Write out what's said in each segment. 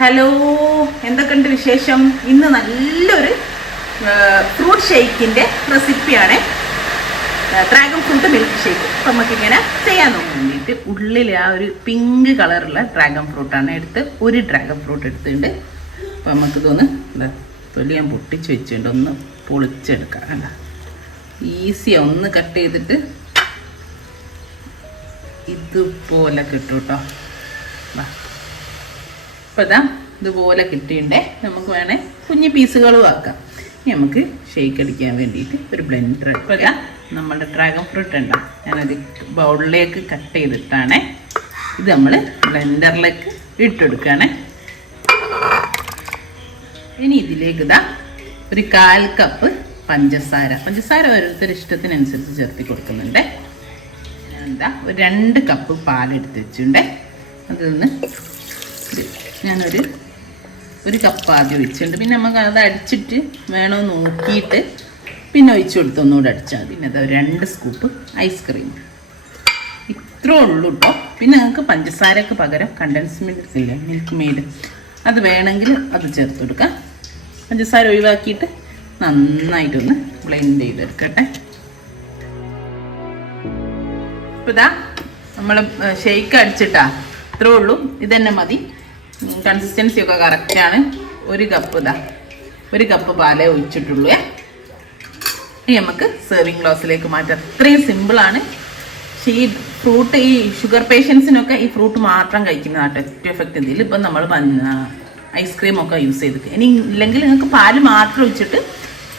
Hello എന്തൊക്കെയുണ്ട് വിശേഷം? ഇന്ന് നല്ലൊരു ഫ്രൂട്ട് ഷേക്കിന്റെ റെസിപ്പിയാണ് ഡ്രാഗൺ ഫ്രൂട്ട് മിൽക്ക് ഷേക്ക് അപ്പം നമുക്കിങ്ങനെ ചെയ്യാൻ നോക്കാൻ വേണ്ടിയിട്ട് ഉള്ളിൽ ആ ഒരു പിങ്ക് കളറുള്ള ഡ്രാഗൺ ഫ്രൂട്ടാണ് എടുത്ത് ഒരു ഡ്രാഗൺ ഫ്രൂട്ട് എടുത്തിട്ടുണ്ട്. അപ്പം നമുക്കിതൊന്ന് എന്താ തൊലി ഞാൻ പൊട്ടിച്ച് വെച്ചിട്ടുണ്ട്. ഒന്ന് പൊളിച്ചെടുക്കാം. കണ്ട? ഈസിയാണ് ഒന്ന് കട്ട് ചെയ്തിട്ട് ഇതുപോലെ കിട്ടും കേട്ടോ അപ്പോൾ ഇതാ ഇതുപോലെ കിട്ടിയിട്ടുണ്ടേ നമുക്ക് വേണേൽ കുഞ്ഞു പീസുകളും ആക്കാം. ഇനി നമുക്ക് ഷേക്ക് അടിക്കാൻ വേണ്ടിയിട്ട് ഒരു ബ്ലെൻഡർ എടുക്കുക നമ്മളുടെ ഡ്രാഗൺ ഫ്രൂട്ട് ഉണ്ടോ? ഞാനത് ബൗളിലേക്ക് കട്ട് ചെയ്തിട്ടാണ്. ഇത് നമ്മൾ ബ്ലെൻഡറിലേക്ക് ഇട്ടെടുക്കുകയാണ് ഇനി ഇതിലേക്ക് ഇതാ ഒരു കാൽ കപ്പ് പഞ്ചസാര. പഞ്ചസാര ഓരോരുത്തരുടെ ഇഷ്ടത്തിനനുസരിച്ച് ചേർത്തി കൊടുക്കുന്നുണ്ട്. എന്താ ഒരു രണ്ട് കപ്പ് പാലെടുത്ത് വെച്ചിട്ടുണ്ട്. അതിൽ നിന്ന് ഞാനൊരു ഒരു കപ്പ് ആദ്യം ഒഴിച്ചിട്ടുണ്ട്. പിന്നെ നമുക്ക് അത് അടിച്ചിട്ട് വേണോ നോക്കിയിട്ട് പിന്നെ ഒഴിച്ചു കൊടുത്ത് അടിച്ചാൽ മതി. പിന്നെ അത് രണ്ട് സ്കൂപ്പ് ഐസ്ക്രീം ഇത്രേ ഉള്ളൂ കേട്ടോ പിന്നെ നിങ്ങൾക്ക് പഞ്ചസാരക്ക് പകരം കണ്ടൻസ് മിൽക്ക് ഇല്ല? മിൽക്ക് മെയ്ഡ് അത് വേണമെങ്കിൽ അത് ചേർത്ത് കൊടുക്കാം. പഞ്ചസാര ഒഴിവാക്കിയിട്ട് നന്നായിട്ടൊന്ന് ബ്ലെൻഡ് ചെയ്തെടുക്കട്ടെ ഇപ്പം ഇതാ നമ്മൾ ഷെയ്ക്ക് അടിച്ചിട്ടാ. ഇത്രേ ഉള്ളൂ. ഇതന്നെ മതി. കൺസിസ്റ്റൻസി ഒക്കെ കറക്റ്റാണ് ഒരു കപ്പ് ഇതാ ഒരു കപ്പ് പാലേ ഒഴിച്ചിട്ടുള്ളൂ. ഇനി നമുക്ക് സെർവിങ് ഗ്ലാസ്സിലേക്ക് മാറ്റാം. അത്രയും സിമ്പിളാണ് പക്ഷേ ഈ ഫ്രൂട്ട് ഈ ഷുഗർ പേഷ്യൻസിനൊക്കെ ഈ ഫ്രൂട്ട് മാത്രം കഴിക്കുന്നതാട്ടോ ഏറ്റവും എഫക്റ്റ് ഇതിൽ ഇപ്പം നമ്മൾ ഐസ്ക്രീം ഒക്കെ യൂസ് ചെയ്തിട്ട്. ഇനി ഇല്ലെങ്കിൽ നിങ്ങൾക്ക് പാൽ മാത്രം ഒഴിച്ചിട്ട്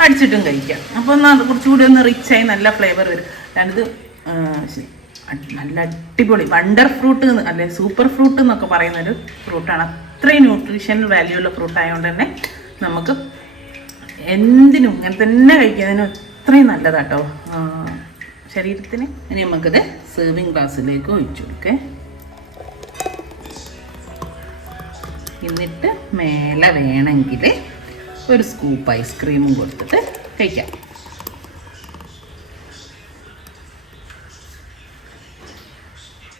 അടിച്ചിട്ടും കഴിക്കാം. അപ്പോൾ ഒന്ന് കുറച്ചുകൂടി ഒന്ന് റിച്ചായി നല്ല ഫ്ലേവർ വരും. ഞാനിത് നല്ല അടിപൊളി. വണ്ടർ ഫ്രൂട്ട് അല്ലെ സൂപ്പർ ഫ്രൂട്ട് എന്നൊക്കെ പറയുന്ന ഒരു ഫ്രൂട്ടാണ് അത്രയും ന്യൂട്രീഷൻ വാല്യൂ ഉള്ള ഫ്രൂട്ട് ആയതുകൊണ്ട് തന്നെ നമുക്ക് എന്തിനും ഇങ്ങനെ തന്നെ കഴിക്കുന്നതിനും അത്രയും നല്ലതാട്ടോ. ശരീരത്തിന് ഇനി നമുക്കിത് സെർവിങ് ഗ്ലാസ്സിലേക്ക് ഒഴിച്ചു കൊടുക്കേ. എന്നിട്ട് മേലെ വേണമെങ്കിൽ ഒരു സ്കൂപ്പ് ഐസ്ക്രീമും കൊടുത്തിട്ട് കഴിക്കാം.